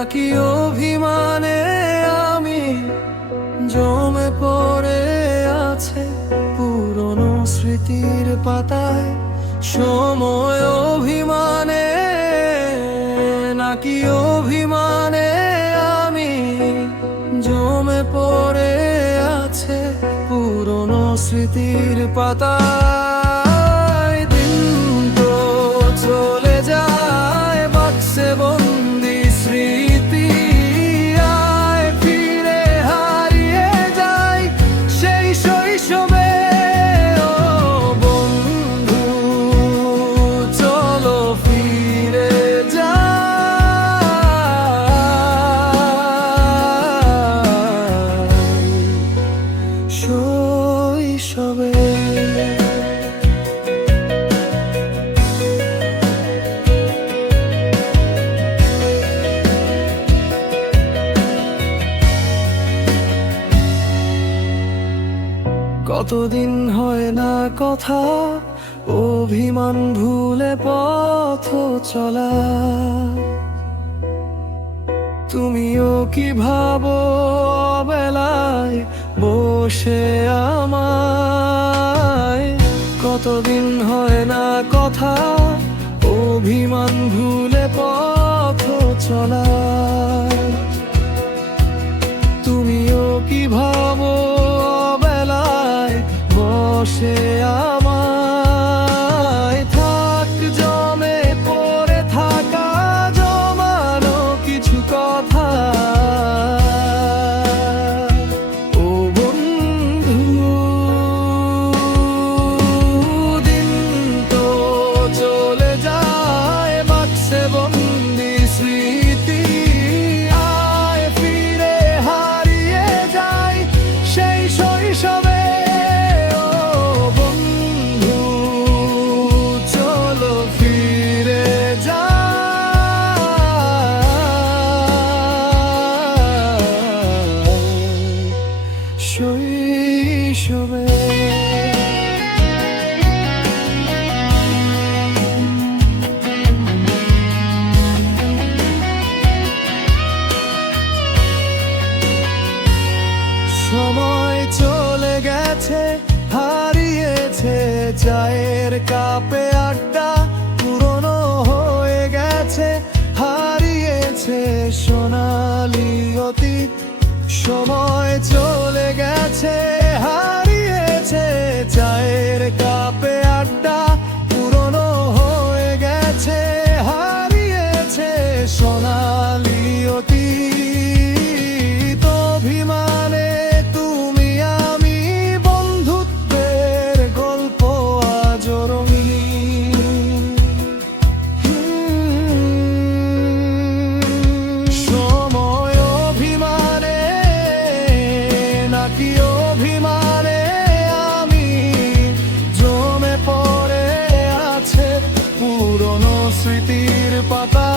নাকি অভিমানে আমি জমে পড়ে আছে পুরনো স্মৃতির পাতায় সময় অভিমানে নাকি অভিমানে আমি জমে পড়ে আছে পুরনো স্মৃতির পাতায় দিন তো চলে যায় বাক্সে বন্দি স্মৃতি আয় ফিরে হারিয়ে যায় সেই শৈশবে ও বন্ধু চলো ফিরে যাই শৈশবে। কতদিন হয় না কথা অভিমান ভুলে পথ চলা তুমিও কি ভাবো বেলায় বসে আমায় কতদিন হয় না কথা অভিমান ভুলে পথ চলা তুমিও কি ভাবো বেলায় বসে আমায় থাক জমে পড়ে থাকা জমানো কিছু কথা ও বন্ধু দিন তো চলে যায় বাক্সে বন্দি স্মৃতি আয় ফিরে হারিয়ে যায় সেই শৈশবে ও বন্ধু চলো ফিরে যাই শৈশবে। সময় চলে গেছে হারিয়েছে চায়ের কাপে আড্ডা পুরনো হয়ে গেছে হারিয়েছে সোনালি অতীত সময় চলে গেছে হারিয়েছে চায়ের কাপে আড্ডা পুরনো হয়ে গেছে হারিয়েছে সোনালি অতীত অভিমানে তুমি আমি বন্ধুত্বের গল্প আজ রঙিন সময় অভিমানে নাকি অভিমানে আমি জমে পড়ে আছে পুরনো স্মৃতির পাতা।